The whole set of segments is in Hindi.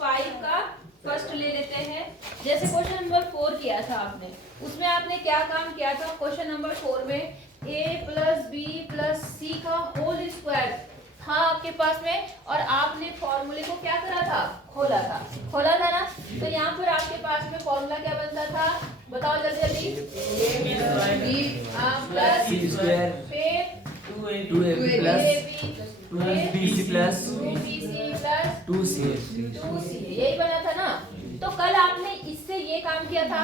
5 का फर्स्ट ले लेते हैं। जैसे क्वेश्चन नंबर 4 किया था आपने, उसमें आपने क्या काम किया था? क्वेश्चन नंबर 4 में a प्लस बी प्लस सी का होल स्क्वायर था आपके पास में, और आपने फॉर्मूले को क्या करा था? खोला था ना। तो यहाँ पर आपके पास में फॉर्मूला क्या बनता था? बताओ जल्दी जल्दी। b प्लस सी स्क्वायर फिर 2ab plus 2bc plus 2c। यही बना था ना। तो कल आपने इससे ये काम किया था।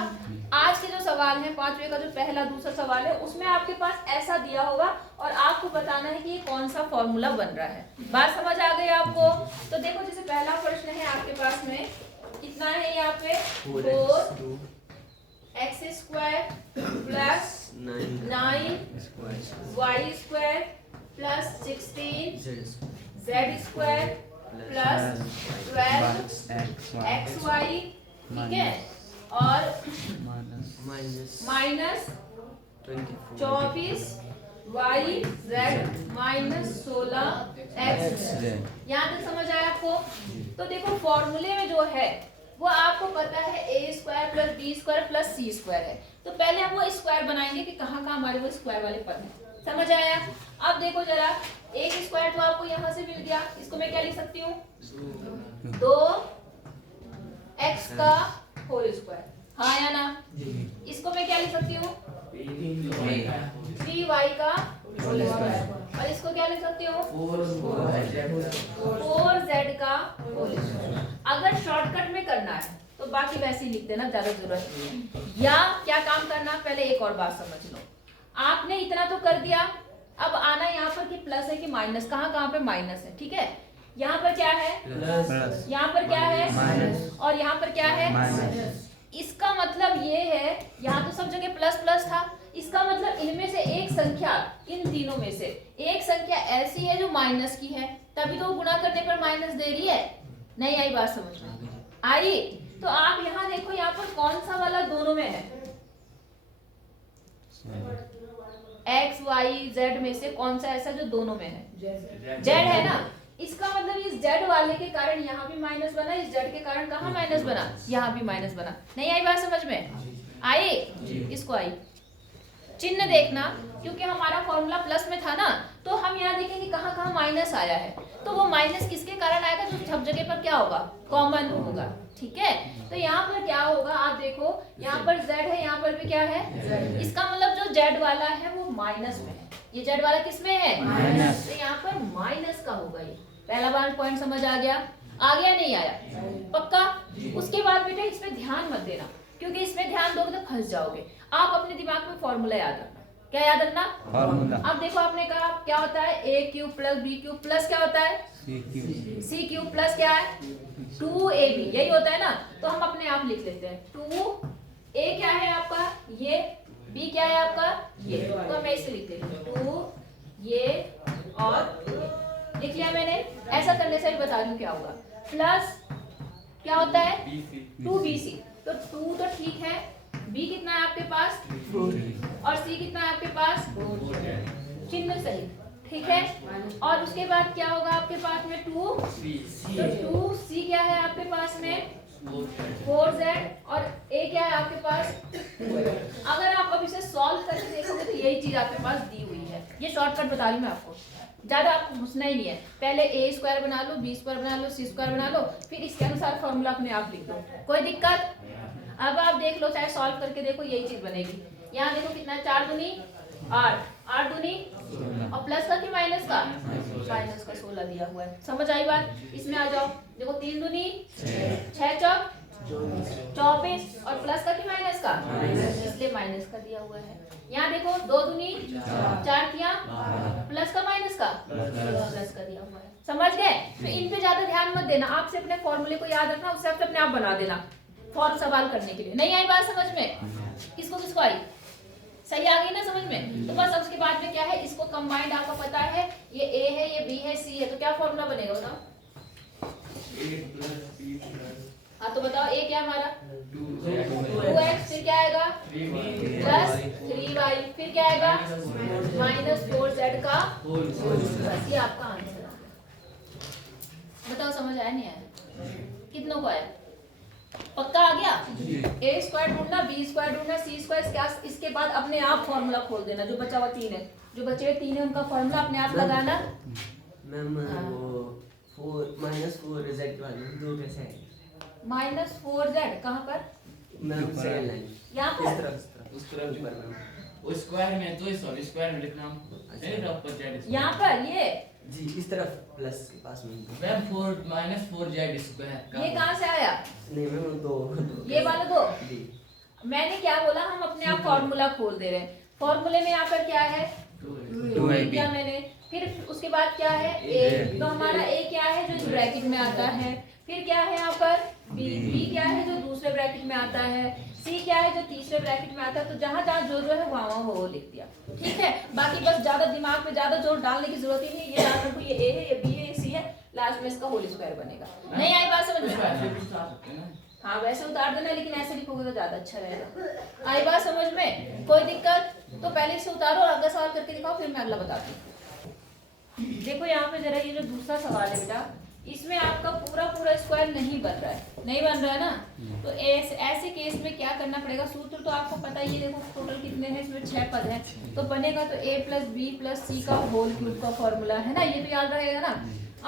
आज के जो सवाल है, पांचवे का जो पहला दूसरा सवाल है, उसमें आपके पास ऐसा दिया होगा और आपको बताना है कि ये कौन सा फॉर्मूला बन रहा है। बात समझ आ गई आपको? तो देखो, जैसे पहला प्रश्न है आपके पास में, कितना है यहाँ पे? 4x square plus 9y square plus 16 z square plus 12xy, ठीक है, और माइनस 24 YZ माइनस 16x। यहाँ तक समझ आया आपको? तो देखो, फॉर्मूले में जो है वो आपको पता है a square plus B square plus C square है। तो पहले हम वो स्क्वायर बनाएंगे कि कहाँ कहाँ हमारे वो स्क्वायर वाले पद हैं। समझ आया? अब देखो जरा, एक स्क्वायर तो आपको यहाँ से मिल गया, इसको मैं क्या लिख सकती हूँ? 2x का होल स्क्वायर, हाँ या ना? इसको मैं क्या लिख सकती हूँ? 3y का होल स्क्वायर, और इसको क्या लिख सकती हूँ? 4z का होल स्क्वायर। अगर शॉर्टकट में करना है तो बाकी वैसे ही लिख देना, ज्यादा जरूरत नहीं है। या क्या काम करना, पहले एक और बात समझ लो। आपने इतना तो कर दिया, अब आना यहाँ पर कि प्लस है कि माइनस, कहाँ कहाँ पे माइनस है, ठीक है? यहाँ पर क्या है? प्लस। यहाँ पर क्या है? माइनस। और यहाँ पर क्या है? माइनस। इसका मतलब ये है, यहाँ तो सब जगह प्लस प्लस था, इसका मतलब इनमें से एक संख्या, इन तीनों में से एक संख्या ऐसी है जो माइनस की है, तभी तो गुणा करने पर माइनस दे रही है। नहीं आई बात समझ में? आई? तो आप यहाँ देखो, यहाँ पर कौन सा वाला दोनों में है? x y z में से कौन सा ऐसा जो दोनों में है? z है ना। इसका मतलब इस z वाले के कारण यहाँ भी माइनस बना, इस z के कारण कहाँ माइनस बना? यहाँ भी माइनस बना। नहीं आई बात समझ में? आई? इसको आई। चिन्ह देखना, क्योंकि हमारा फॉर्मूला प्लस में था ना, तो हम यहाँ देखेंगे कहाँ कहाँ माइनस आया है। तो वो माइनस किसके कारण आएगा? जो सब जगह पर क्या होगा? कॉमन होगा, ठीक है? तो यहाँ पर क्या होगा, आप देखो, यहाँ पर z है, यहाँ पर भी क्या है? इसका मतलब जो z वाला है वो माइनस में है। ये z वाला किस में है? माइनस। तो यहाँ पर माइनस का होगा। ये पहला बार पॉइंट समझ आ गया? आ गया नहीं आया? पक्का? उसके बाद बेटा इसमें ध्यान मत देना, क्योंकि इसमें ध्यान दोगे तो फंस जाओगे। आप अपने दिमाग में फॉर्मूला याद रखना। क्या याद रखना? फॉर्मूला। अब देखो, आपने कहा क्या होता है? a cube plus b cube plus क्या होता है? c क्यूब प्लस क्या है? 2ab, यही होता है ना। तो हम अपने आप लिख लेते हैं 2a क्या है आपका? ये। b क्या है आपका? ये। तो मैं इसे लिख देती हूँ 2 ये, और लिख लिया मैंने। ऐसा करने से भी बता दूं क्या होगा। प्लस क्या होता है? 2bc। तो 2 तो ठीक है, b कितना है आपके पास? 4, और c कितना है आपके पास? 4, चिन्ह सही, ठीक है। और उसके बाद क्या होगा आपके पास में? 2c। तो 2c क्या है आपके पास में? 4z, और a क्या है आपके पास? अगर आप अब इसे सॉल्व करके देखोगे तो यही चीज आपके पास दी हुई है। ये शॉर्टकट बता रही मैं आपको, ज्यादा आपको घुसना ही नहीं है। पहले a स्क्वायर बना लो, b स्क्वायर बना लो, c स्क्वायर बना लो, फिर इसके अनुसार फॉर्मूला अपने आप लिख दो, कोई दिक्कत? अब आप देख लो, चाहे सॉल्व करके देखो, यही चीज बनेगी। यहाँ देखो कितना है? 4 दूनी 8, 8 दूनी, और प्लस का कि माइनस का? माइनस का 16 दिया हुआ है। समझ आई बात? इसमें आ जाओ, देखो 3 दूनी 6 चौक 24, और प्लस का कि माइनस का? इसलिए माइनस का दिया हुआ है। यहाँ देखो 2 दूनी 4 किया, प्लस का माइनस का? प्लस का दिया हुआ है। समझ गए? तो इन पे ज्यादा ध्यान मत देना, आपसे अपने फॉर्मूले को याद रखना, उससे आप अपने आप बना देना फॉर्म सवाल करने के लिए। नहीं आई बात समझ में? किसको किसको आई? सही आ गई ना समझ में? तो बस अब उसके बाद में क्या है, इसको कंबाइंड आपको पता है, ये a है, ये b है, c है, तो क्या फॉर्मूला बनेगा बताओ? हाँ तो बताओ, a क्या हमारा? 2x, फिर क्या आएगा? प्लस 3y, फिर क्या आएगा? माइनस 4z का, बस ये आपका आंसर। बताओ समझ आया नहीं आया? कितना कितनों को आया? पक्का आ गया? ए स्क्वायर ढूंढना, बी स्क्वायर ढूंढना, सी स्क्वायर, क्या इसके बाद अपने आप फॉर्मूला खोल देना। जो बचा हुआ 3 है, जो बचे हुए 3 है उनका फॉर्मूला अपने आप लगाना। मैम वो 4 z वाले दो कैसे है? -4z कहाँ पर? मैम सेकंड लाइन यहाँ पर? उस तरफ भी वो स्क्वायर में तो सॉरी स्क्वायर में लिखना है ना ऊपर z यहाँ पर ये जी इस तरफ प्लस के पास में। मैम 4 - 4z स्क्वायर ये कहाँ से आया? नहीं मैम दो ये वाले दो। जी मैंने क्या बोला, हम अपने आप फॉर्मूला खोल दे रहे हैं। फॉर्मूले में यहाँ पर क्या है? 2 किया मैंने। फिर उसके बाद क्या है? a। तो हमारा a क्या है जो इस ब्रैकेट में आता है। फिर क्या है यहाँ पर? b क्या है जो दूसरे ब्रैकेट में आता है। c क्या है जो तीसरे ब्रैकेट में आता है। तो जहाँ जहाँ जो है वहाँ वो लिख दिया, ठीक है। बाकी बस ज्यादा दिमाग में ज्यादा जोर डालने की जरूरत ही नहीं। ये याद रखो, ये a है, ये b है, ये c है, लास्ट में इसका होल स्क्वायर बनेगा। नहीं आई बात समझ में? हाँ वैसे उतार देना, लेकिन ऐसे लिखोगे तो ज्यादा अच्छा रहेगा। आई बात समझ में? कोई दिक्कत? तो पहले इसे उतारो और अगला सवाल करके दिखाओ, फिर मैं अगला बताती हूँ। देखो यहाँ पे जरा ये जो दूसरा सवाल है बेटा, इसमें आपका पूरा स्क्वायर नहीं बन रहा है, नहीं बन रहा है ना। तो ऐसे केस में क्या करना पड़ेगा? सूत्र तो आपको पता ही है। देखो टोटल कितने हैं इसमें? 6 पद हैं। तो बनेगा तो a + b + c का होल क्यूब का फॉर्मूला है ना, ये तो याद रहेगा ना।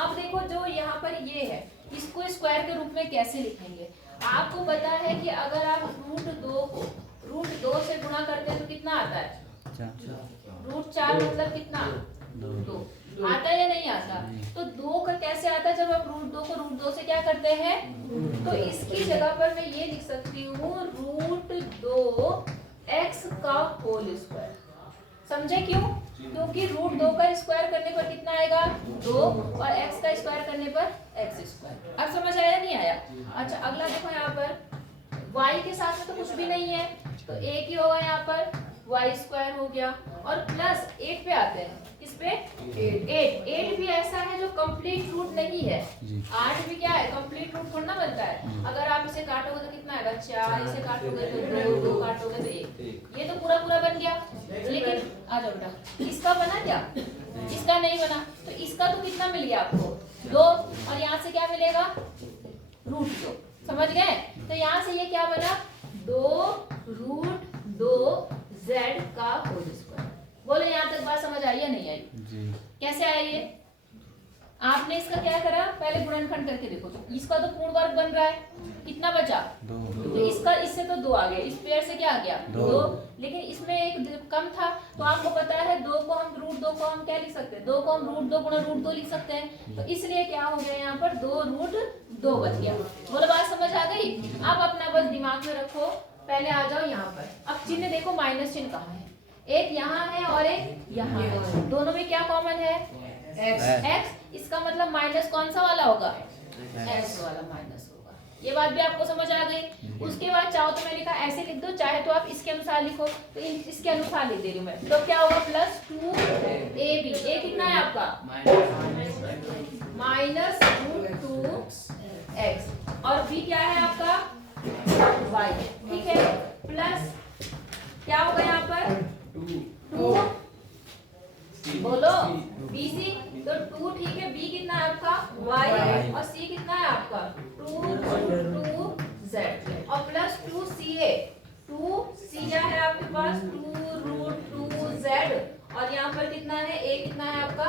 अब देखो जो यहाँ पर ये है, इसको स्क्वायर के रूप में कैसे लिखेंगे? आपको पता है कि अगर आप √2 को √2 से गुणा करते हैं तो कितना आता है? √4 मतलब कितना? 2 आता है या नहीं आता? तो 2 का कैसे आता है? जब आप √2 को √2 से क्या करते हैं? तो इसकी जगह पर मैं ये लिख सकती हूँ √2 x का होल स्क्वायर। समझे क्यों? क्योंकि √2 का स्क्वायर करने पर कितना आएगा? 2, और x का स्क्वायर करने पर x स्क्वायर। अब समझ आया नहीं आया? अच्छा अगला देखो यहाँ पर y के साथ में तो कुछ भी नहीं है, तो एक ही होगा यहाँ पर, y स्क्वायर हो गया। और प्लस 8 पे आते हैं, किस पे? 8 भी ऐसा है जो कंप्लीट रूट नहीं है। 8 भी क्या है? कंप्लीट रूट थोड़ा ना बनता है। अगर आप इसे काटोगे तो कितना आएगा? 4, इसे काटोगे तो 2 काटोगे तो 1। ये तो पूरा बन गया। लेकिन आ जाओ बेटा, इसका बना क्या? इसका नहीं बना। तो इसका तो कितना मिल गया आपको? 2, और यहाँ से क्या मिलेगा? √2। समझ गए? तो यहाँ से ये क्या बना? 2√2 z का होल स्क्वायर। बोले यहाँ तक बात समझ आई या नहीं आई? जी। कैसे आया ये? आपने इसका क्या करा? पहले गुणनखंड करके देखो। तो इसका तो पूर्ण वर्ग बन रहा है, कितना बचा? 2। तो इसका इससे तो 2 आ गया, इस पेयर से क्या आ गया? 2। लेकिन इसमें एक कम था, तो आपको पता है 2 को हम √2 को हम क्या लिख सकते हैं? 2 को हम √2 गुणा √2 लिख सकते हैं। तो इसलिए क्या हो गया यहाँ पर? 2√2 बन गया। बोलो बात समझ आ गई? आप अपना बस दिमाग में रखो। पहले आ जाओ यहाँ पर। अब चिन्ह देखो, माइनस चिन्ह कहाँ है? एक यहाँ है और एक यहाँ है। दोनों में क्या कॉमन है? x। इसका मतलब माइनस कौन सा वाला होगा? x वाला माइनस होगा। ये बात भी आपको समझ आ गई? उसके बाद चाहो तो मैंने कहा ऐसे लिख दो, चाहे तो आप इसके अनुसार लिखो। तो इसके अनुसार लिख दे रही हूँ मैं। तो क्या होगा? +2ab। a कितना है आपका? -√2x। और b क्या है आपका? y। ठीक है। प्लस क्या होगा यहाँ पर? 2 बोलो BC। तो 2 ठीक है। B कितना है आपका? y। और C कितना है आपका? 2√2z। और प्लस 2C है। 2C क्या है आपके पास? 2√2z। और यहाँ पर कितना है? A कितना है आपका?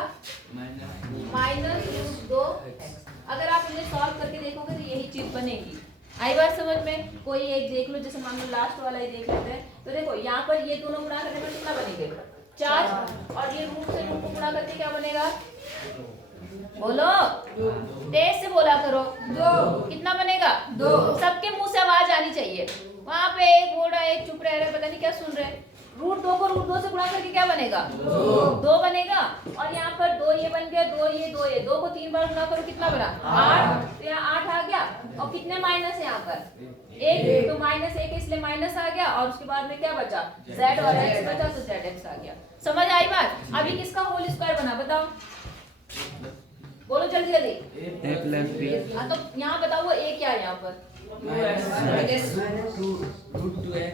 -√2x। अगर आप इन्हें सॉल्व करके देखोगे तो यही चीज बनेगी। आई बात समझ में? कोई एक देख लो, जैसे मान लो लास्ट वाला ही देख लेते हैं। तो देखो यहाँ पर ये दोनों गुणा करने पर कितना बनेगा? 4। और ये रूट से रूट को गुणा करके क्या बनेगा? बोलो, तेज से बोला करो। 2। कितना बनेगा? 2। सबके मुंह से आवाज आनी चाहिए। वहां पे एक बोल रहा है, एक चुप रह रहा है, पता नहीं क्या सुन रहे हैं। √2 को √2 से गुणा करके क्या बनेगा? 2 बनेगा। और यहाँ पर 2 ये बन गया, 2 ये, 2 ये। 2 को 3 बार गुणा करो, कितना बना? 8। तो यहाँ 8 आ गया। और कितने माइनस है यहाँ पर? 1। तो -1 इसलिए माइनस आ गया। और उसके बाद में क्या बचा? z और x बचा, तो zx आ गया। समझ आई बात? अभी किसका होल स्क्वायर बना? बताओ, बोलो जल्दी जल्दी। a + b। हाँ तो यहाँ बताओ वो a क्या है यहाँ पर? -2√2x।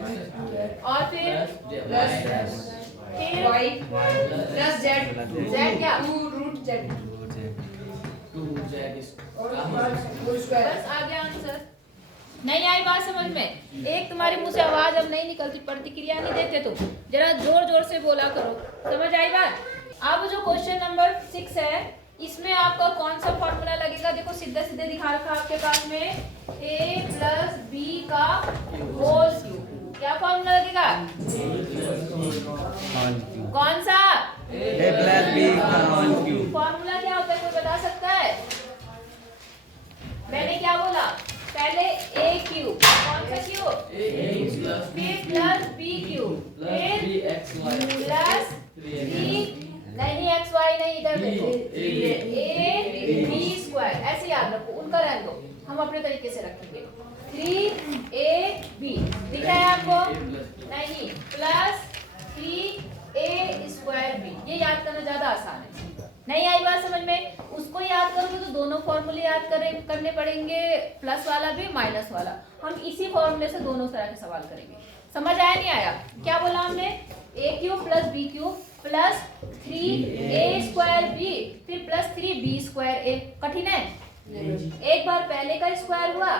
और फिर y + z। z क्या? 2√z। 2 बस आ गया आंसर। नहीं आई बात समझ में? एक तुम्हारे मुंह से आवाज अब नहीं निकलती, प्रतिक्रिया नहीं देते तुम, जरा जोर जोर से बोला करो। समझ आई बात? अब जो क्वेश्चन नंबर 6 है, इसमें आपका कौन सा फॉर्मूला लगेगा? देखो सीधे सीधे दिखा रखा आपके पास में, a प्लस बी का होल क्यूब। क्या फॉर्मूला लगेगा? कौन सा? a plus b का होल क्यूब। फॉर्मूला क्या होता है, कोई बता सकता है? मैंने क्या बोला पहले? a cube. कौन सा cube? b plus b cube plus 3 नहीं x y नहीं, इधर देखो, a b स्क्वायर। ऐसे याद रखो, उनका रहने दो, हम अपने तरीके से रखेंगे। 3ab दिख रहा है आपको? नहीं, प्लस 3a स्क्वायर b। ये याद करना ज्यादा आसान है। नहीं आई बात समझ में? उसको याद करोगे तो दोनों फॉर्मूले याद करने पड़ेंगे, प्लस वाला भी माइनस वाला। हम इसी फॉर्मूले से दोनों तरह के सवाल करेंगे। समझ आया नहीं आया? क्या बोला हमने? a cube plus b cube plus 3a square b फिर प्लस 3b स्क्वायर a। कठिन है? एक बार पहले का स्क्वायर हुआ,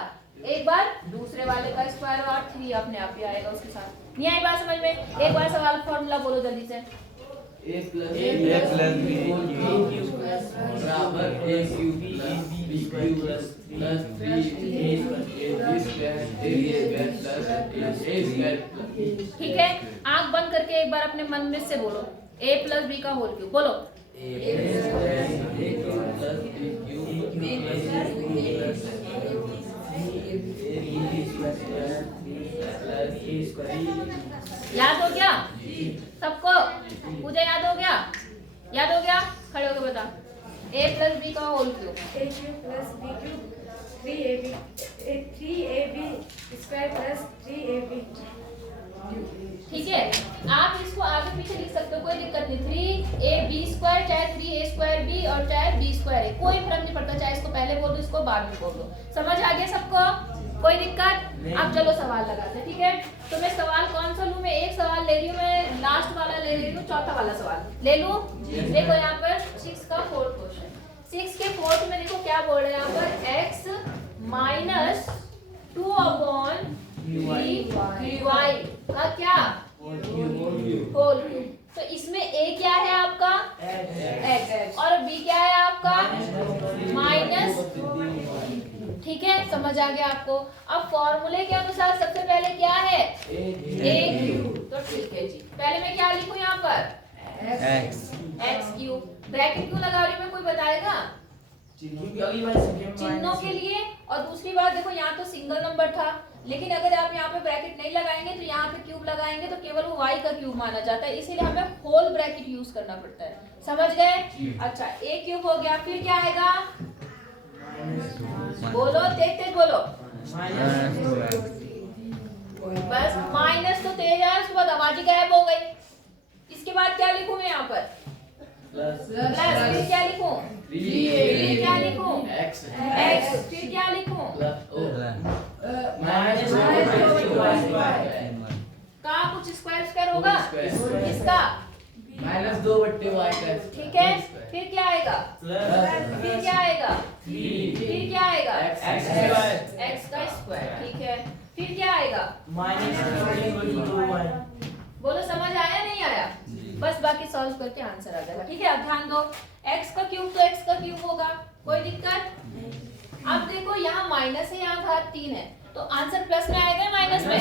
एक बार दूसरे वाले का स्क्वायर हुआ, और 3 अपने आप ही आएगा उसके साथ। नहीं आई बात समझ में? एक बार सवाल फॉर्मूला बोलो जल्दी से। a plus b बराबर a cube plus b cube plus 3a square. ठीक है, आंख बंद करके एक बार अपने मन में से बोलो, a प्लस b का होल क्यूब बोलो। याद हो गया सबको? मुझे याद हो गया? याद हो गया? खड़े होकर बता। a प्लस b का whole cube a cube plus b cube 3ab square plus 3ab। ठीक है, आप इसको आगे पीछे लिख सकते हो, कोई दिक्कत नहीं। 3ab स्क्वायर चाहे 3a स्क्वायर b और चाहे b स्क्वायर a, कोई फर्क नहीं पड़ता, चाहे इसको पहले बोल दो इसको बाद में बोल दो। समझ आ गया सबको? कोई दिक्कत? अब चलो सवाल लगाते हैं। ठीक है, तो मैं सवाल कौन सा लूं? मैं एक सवाल ले रही हूँ, मैं लास्ट वाला ले रही हूँ, चौथा वाला सवाल ले लूं। देखो यहाँ पर 6 का 4th क्वेश्चन, 6 के 4th में देखो क्या बोल रहे हैं यहाँ पर, x माइनस 2/3y का क्या होल क्यूब। तो इसमें a क्या है आपका? x, और b क्या है आपका? माइनस। ठीक है, समझ आ गया आपको? अब फॉर्मूले के अनुसार सबसे पहले क्या है? a cube. तो ठीक है जी, पहले मैं क्या लिखूं यहाँ पर? x cube. ब्रैकेट क्यों लगा रही हूँ मैं, कोई बताएगा? चिन्हों के लिए। और दूसरी बात देखो, यहाँ तो सिंगल नंबर था, लेकिन अगर आप यहाँ पे ब्रैकेट नहीं लगाएंगे तो यहाँ पे क्यूब लगाएंगे तो केवल वो y का क्यूब माना जाता है, इसीलिए हमें होल ब्रैकेट यूज करना पड़ता है। समझ गए? अच्छा, a क्यूब हो गया, फिर क्या आएगा? बोलो, तेज तेज बोलो। बस माइनस तो तेज है, उसके बाद आवाज ही गायब हो गई। इसके बाद क्या लिखूं मैं यहाँ पर? प्लस। फिर क्या लिखूं? फिर क्या लिखूं? x। फिर क्या लिखूं? का कुछ स्क्वायर होगा इसका? -2/y का। ठीक है, फिर क्या आएगा? फिर क्या आएगा? फिर क्या आएगा? x का स्क्वायर। ठीक है, फिर क्या आएगा? बोलो, समझ आया नहीं आया? बस बाकी सॉल्व करके आंसर आ जाएगा। ठीक है, अब ध्यान दो, x का क्यूब तो x का क्यूब होगा, कोई दिक्कत? अब देखो यहाँ माइनस है, यहाँ घात 3 है, तो आंसर प्लस में आएगा माइनस में?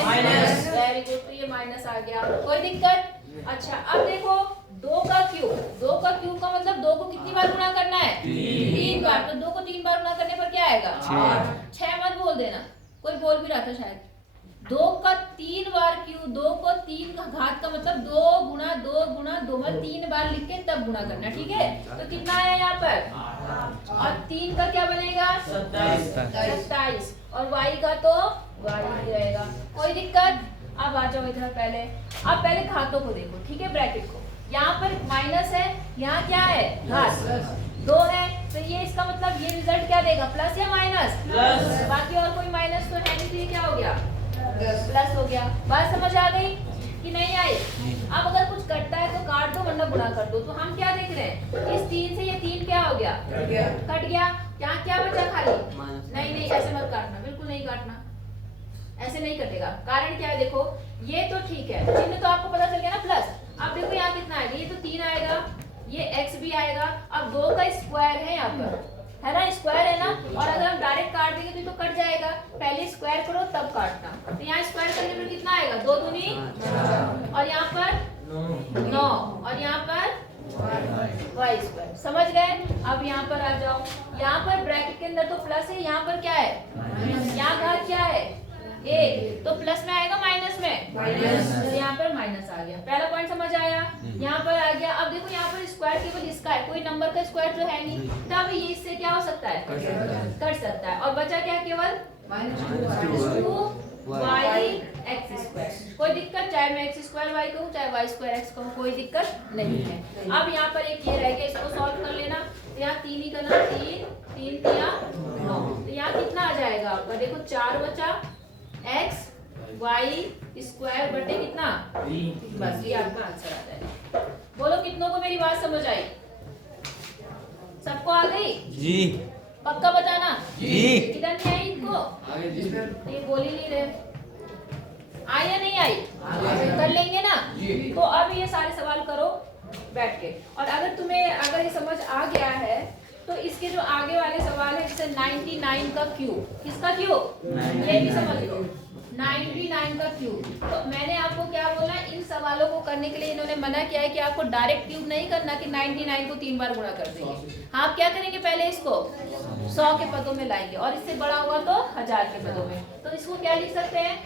वेरी गुड, तो ये माइनस आ गया, कोई दिक्कत? अच्छा, अब देखो 2 का क्यूब का मतलब 2 को कितनी बार गुणा करना है? 3 बार। तो 2 को 3 बार गुणा करने पर क्या आएगा? 6 मत बोल देना, कोई बोल भी रहा था शायद। 2 का 3 बार क्यूब, 2 को 3 का घात का मतलब 2 गुणा 2 गुणा 2 में 3 बार लिख के तब गुणा करना। ठीक है, तो कितना आया यहाँ पर? और 3 का क्या बनेगा? 27। और y का तो y ही रहेगा, कोई दिक्कत? अब आ जाओ इधर, पहले घातों को देखो। ठीक है, ब्रैकेट को, यहाँ पर माइनस है, यहाँ क्या है? घात 2 है, तो ये इसका मतलब ये रिजल्ट क्या देगा? प्लस या माइनस? बाकी और कोई माइनस तो है नहीं, तो ये क्या हो गया? प्लस हो गया। बात समझ आ गई कि नहीं आई? अब अगर कुछ कटता है तो काट दो, वरना गुणा कर दो। तो हम क्या देख रहे हैं, इस 3 से ये 3 क्या हो गया? कट गया। क्या क्या बचा खाली? माइनस नहीं ऐसे मत काटना, बिल्कुल नहीं काटना, ऐसे नहीं कटेगा। कारण क्या है देखो, ये तो ठीक है, चिन्ह तो आपको पता चल गया ना प्लस। अब देखो यहाँ कितना आएगा, ये तो 3 आएगा, ये x भी आएगा। अब 2 का स्क्वायर है यहाँ पर, है ना, स्क्वायर है ना। और अगर हम डायरेक्ट काट देंगे तो ये तो कट जाएगा, पहले स्क्वायर करो तब काटना। तो यहाँ स्क्वायर करने पर कितना आएगा, 2 दूनी, और यहाँ पर 9, और यहाँ पर y स्क्वायर। समझ गए? अब यहाँ पर आ जाओ, यहाँ पर ब्रैकेट के अंदर तो प्लस है, यहाँ पर क्या है, यहाँ घात क्या है, 1, तो प्लस में आएगा माइनस में, तो यहाँ पर माइनस आ गया। पहला पॉइंट समझ आया, यहाँ पर आ गया। अब देखो यहाँ पर स्क्वायर केवल इसका है, कोई नंबर का स्क्वायर तो है नहीं, तब ये इससे क्या हो सकता है, कट सकता है। और बचा क्या, केवल -2y(x²। कोई दिक्कत, चाहे मैं x² y कहूँ चाहे y² x कहूँ, कोई दिक्कत नहीं है। अब यहाँ पर एक ये रह गया, इसको सॉल्व कर लेना। तो यहाँ 3 ही करना, 3 3 9, तो यहाँ कितना आ जाएगा आपका, देखो 4 बचा x y² बटे कितना, बस ये आपका आंसर आ जाएगा। बोलो कितनों को मेरी बात समझ आई? सबको आ गई जी। पक्का बताना जी। इधर नहीं आई इनको, आगे जी। ये बोल ही नहीं रहे, आई या नहीं आई? कर लेंगे ना जी। तो अब ये सारे सवाल करो बैठ के। और अगर तुम्हें ये समझ आ गया है तो इसके जो आगे वाले सवाल है, जैसे 99 का क्यूब, किसका क्यूब, ये भी समझ लो, 99 का क्यूब। तो मैंने आपको क्या बोला, इन सवालों को करने के लिए इन्होंने मना किया है कि आपको डायरेक्ट क्यूब नहीं करना कि 99 को 3 बार गुणा कर देंगे। आप क्या करेंगे, पहले इसको 100 के पदों में लाएंगे, और इससे बड़ा हुआ तो 1000 के पदों में। तो इसको क्या लिख सकते हैं,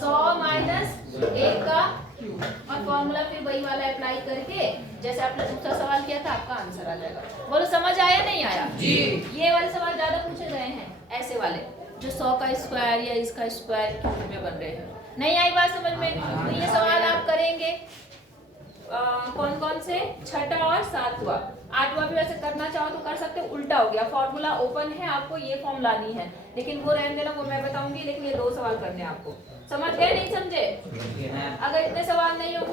100 माइनस 1 का क्यूब, और फॉर्मूला फिर वही वाला अप्लाई करके जैसे आपने दूसरा सवाल किया था, आपका आंसर आ जाएगा। बोलो समझ आया नहीं आया? जी। ये वाले सवाल ज्यादा पूछे गए हैं, ऐसे वाले जो 100 का स्क्वायर या इसका स्क्वायर क्यूब में बन रहे हैं। नहीं आई बात समझ में? तो ये सवाल आप करेंगे कौन कौन से, छठा और सातवां। आठवां भी वैसे करना चाहो तो कर सकते हो, उल्टा हो गया, फॉर्मूला ओपन है, आपको ये फॉर्म लानी है, लेकिन वो रहने देना, वो मैं बताऊंगी, लेकिन ये 2 सवाल करने हैं आपको। समझ गए नहीं समझे? अगर इतने सवाल नहीं होंगे